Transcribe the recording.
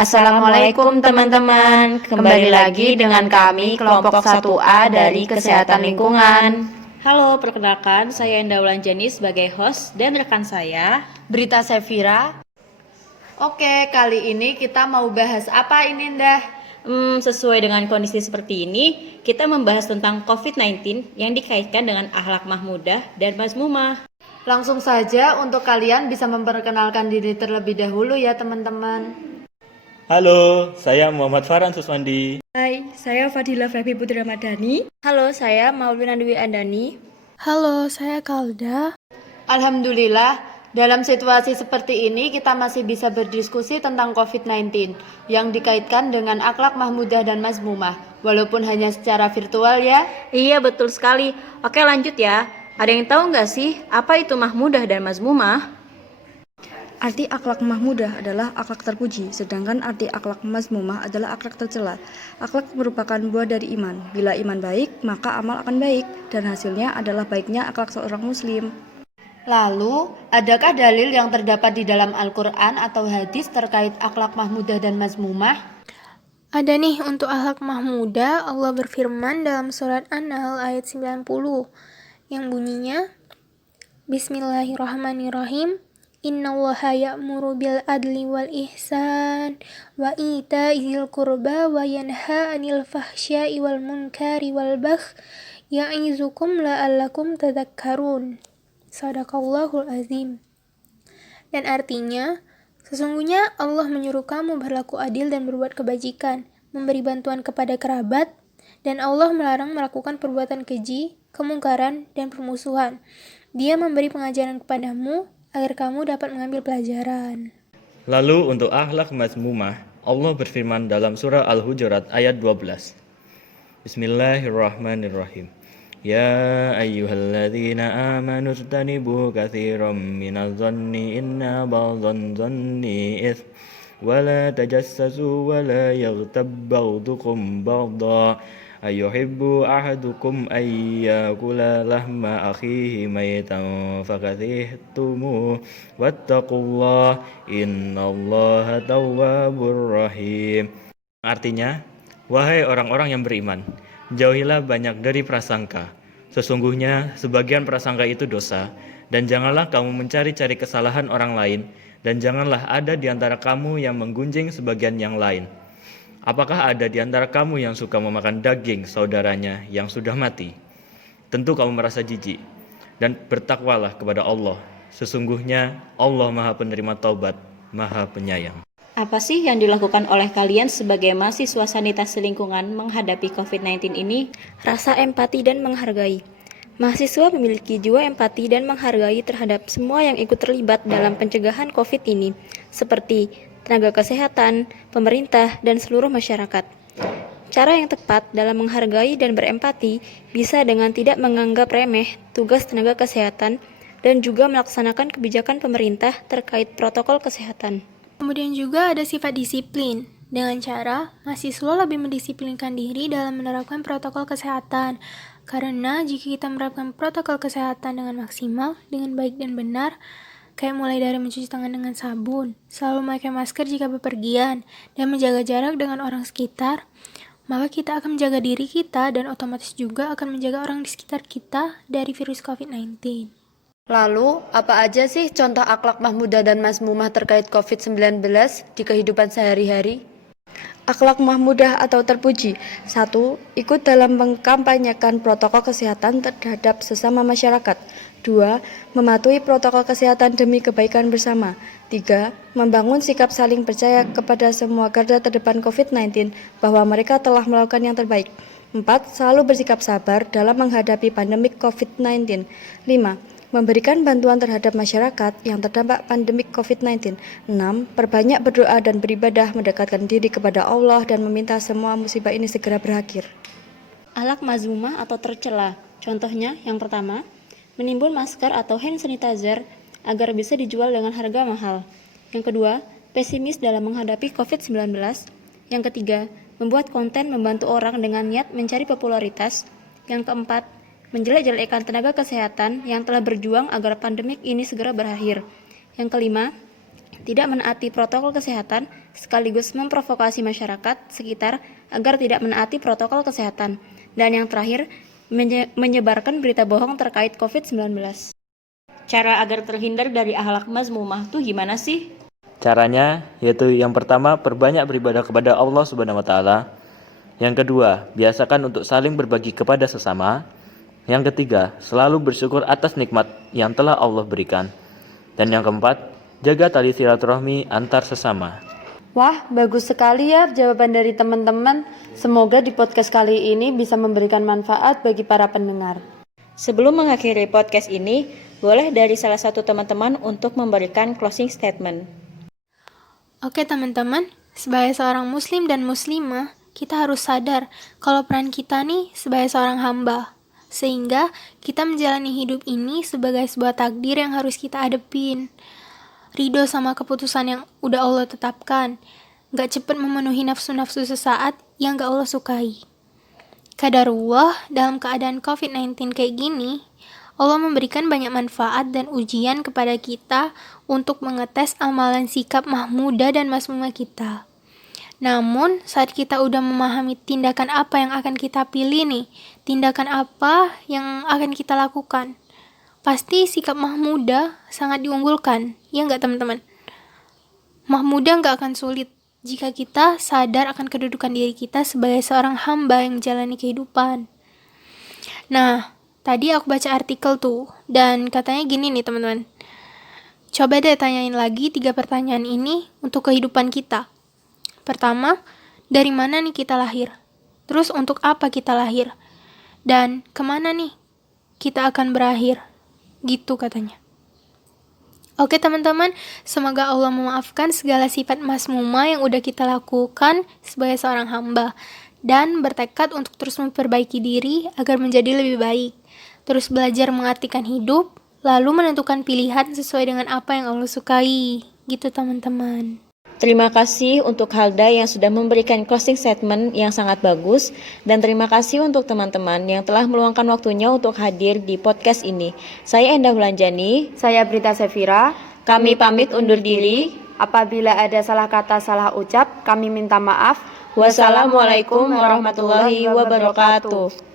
Assalamualaikum teman-teman, kembali lagi dengan kami kelompok 1A dari Kesehatan Lingkungan. Halo, perkenalkan saya Endah Wulanjani sebagai host dan rekan saya Berita Sevira. Oke, kali ini kita mau bahas apa ini, Ndah? Sesuai dengan kondisi seperti ini, kita membahas tentang COVID-19 yang dikaitkan dengan akhlak mahmudah dan mazmumah. Langsung saja untuk kalian bisa memperkenalkan diri terlebih dahulu ya teman-teman. Halo, saya Muhammad Farhan Suswandi. Hai, saya Fadila Febi Putri Ramadhani. Halo, saya Maulina Dwi Andani. Halo, saya Kalda. Alhamdulillah, dalam situasi seperti ini kita masih bisa berdiskusi tentang COVID-19 yang dikaitkan dengan akhlak mahmudah dan mazmumah, walaupun hanya secara virtual ya. Iya, betul sekali. Oke, lanjut ya. Ada yang tahu nggak sih apa itu mahmudah dan mazmumah? Arti akhlak mahmudah adalah akhlak terpuji, sedangkan arti akhlak mazmumah adalah akhlak tercela. Akhlak merupakan buah dari iman. Bila iman baik, maka amal akan baik, dan hasilnya adalah baiknya akhlak seorang muslim. Lalu, adakah dalil yang terdapat di dalam Al-Quran atau hadis terkait akhlak mahmudah dan mazmumah? Ada nih untuk akhlak mahmudah, Allah berfirman dalam surat An-Nahl ayat 90 yang bunyinya Bismillahirrahmanirrahim. Innallaha ya'muru bil adli wal ihsan wa ita'izil qurba wa yanha 'anil fahsya'i wal munkari wal baghi ya'izukum la'allakum tadhakkarun. Shadaqallahul azim. Dan artinya, sesungguhnya Allah menyuruh kamu berlaku adil dan berbuat kebajikan, memberi bantuan kepada kerabat, dan Allah melarang melakukan perbuatan keji, kemungkaran, dan permusuhan. Dia memberi pengajaran kepadamu agar kamu dapat mengambil pelajaran. Lalu untuk akhlak mazmumah, Allah berfirman dalam surah Al-Hujurat ayat 12. Bismillahirrahmanirrahim. Ya ayyuhalladzina amanu ijtanibu katsiran minadh-dhanni inna ba'dhan-dhanni its wa la tajassasu wa la yaghtab ba'dukum ba'dha ayuhibbu ahadukum ayyakula lahma akhihi maitan fakathihtumu wattaqullah innallaha tawwabur rahim. Artinya, wahai orang-orang yang beriman, jauhilah banyak dari prasangka. Sesungguhnya sebagian prasangka itu dosa, dan janganlah kamu mencari-cari kesalahan orang lain, dan janganlah ada di antara kamu yang menggunjing sebagian yang lain. Apakah ada di antara kamu yang suka memakan daging saudaranya yang sudah mati? Tentu kamu merasa jijik, dan bertakwalah kepada Allah. Sesungguhnya Allah Maha Penerima Taubat, Maha Penyayang. Apa sih yang dilakukan oleh kalian sebagai mahasiswa sanitasi lingkungan menghadapi COVID-19 ini? Rasa empati dan menghargai. Mahasiswa memiliki jiwa empati dan menghargai terhadap semua yang ikut terlibat dalam pencegahan COVID ini, seperti tenaga kesehatan, pemerintah, dan seluruh masyarakat. Cara yang tepat dalam menghargai dan berempati bisa dengan tidak menganggap remeh tugas tenaga kesehatan dan juga melaksanakan kebijakan pemerintah terkait protokol kesehatan. Kemudian juga ada sifat disiplin, dengan cara mahasiswa lebih mendisiplinkan diri dalam menerapkan protokol kesehatan. Karena jika kita menerapkan protokol kesehatan dengan maksimal, dengan baik dan benar, kayak mulai dari mencuci tangan dengan sabun, selalu memakai masker jika bepergian, dan menjaga jarak dengan orang sekitar, maka kita akan menjaga diri kita dan otomatis juga akan menjaga orang di sekitar kita dari virus COVID-19. Lalu, apa aja sih contoh akhlak mahmudah dan mazmumah terkait COVID-19 di kehidupan sehari-hari? Akhlak mahmudah atau terpuji. 1. Ikut dalam mengkampanyekan protokol kesehatan terhadap sesama masyarakat. 2. Mematuhi protokol kesehatan demi kebaikan bersama. 3. Membangun sikap saling percaya kepada semua garda terdepan COVID-19 bahwa mereka telah melakukan yang terbaik. 4. Selalu bersikap sabar dalam menghadapi pandemik COVID-19. 5. Memberikan bantuan terhadap masyarakat yang terdampak pandemik COVID-19. 6. Perbanyak berdoa dan beribadah mendekatkan diri kepada Allah dan meminta semua musibah ini segera berakhir. Akhlak mazmumah atau tercela. Contohnya, yang pertama, menimbun masker atau hand sanitizer agar bisa dijual dengan harga mahal. Yang kedua, pesimis dalam menghadapi COVID-19. Yang ketiga, membuat konten membantu orang dengan niat mencari popularitas. Yang keempat, menjelek-jelekan tenaga kesehatan yang telah berjuang agar pandemik ini segera berakhir. Yang kelima, tidak menaati protokol kesehatan sekaligus memprovokasi masyarakat sekitar agar tidak menaati protokol kesehatan. Dan yang terakhir, menyebarkan berita bohong terkait COVID-19. Cara agar terhindar dari akhlak mazmumah tuh gimana sih? Caranya yaitu yang pertama, perbanyak beribadah kepada Allah Subhanahu wa taala. Yang kedua, biasakan untuk saling berbagi kepada sesama. Yang ketiga, selalu bersyukur atas nikmat yang telah Allah berikan. Dan yang keempat, jaga tali silaturahmi antar sesama. Wah, bagus sekali ya jawaban dari teman-teman. Semoga di podcast kali ini bisa memberikan manfaat bagi para pendengar. Sebelum mengakhiri podcast ini, boleh dari salah satu teman-teman untuk memberikan closing statement. Oke teman-teman, sebagai seorang muslim dan muslimah, kita harus sadar kalau peran kita nih sebagai seorang hamba. Sehingga kita menjalani hidup ini sebagai sebuah takdir yang harus kita hadepin. Ridho sama keputusan yang udah Allah tetapkan. Gak cepet memenuhi nafsu-nafsu sesaat yang gak Allah sukai. Qadarullah, dalam keadaan COVID-19 kayak gini, Allah memberikan banyak manfaat dan ujian kepada kita untuk mengetes amalan sikap mahmudah dan masmumah kita. Namun, saat kita udah memahami tindakan apa yang akan kita pilih nih, tindakan apa yang akan kita lakukan, pasti sikap mahmudah sangat diunggulkan, ya nggak teman-teman? Mahmudah nggak akan sulit jika kita sadar akan kedudukan diri kita sebagai seorang hamba yang menjalani kehidupan. Nah, tadi aku baca artikel tuh, dan katanya gini nih teman-teman. Coba deh tanyain lagi 3 pertanyaan ini untuk kehidupan kita. Pertama, dari mana nih kita lahir? Terus untuk apa kita lahir? Dan kemana nih kita akan berakhir? Gitu katanya. Oke teman-teman, semoga Allah memaafkan segala sifat masmumah yang udah kita lakukan sebagai seorang hamba. Dan bertekad untuk terus memperbaiki diri agar menjadi lebih baik. Terus belajar mengartikan hidup, lalu menentukan pilihan sesuai dengan apa yang Allah sukai. Gitu teman-teman. Terima kasih untuk Halda yang sudah memberikan closing statement yang sangat bagus, dan terima kasih untuk teman-teman yang telah meluangkan waktunya untuk hadir di podcast ini. Saya Endah Wulanjani. Saya Brita Sefira. Kami pamit undur diri. Apabila ada salah kata, salah ucap, kami minta maaf. Wassalamualaikum warahmatullahi wabarakatuh.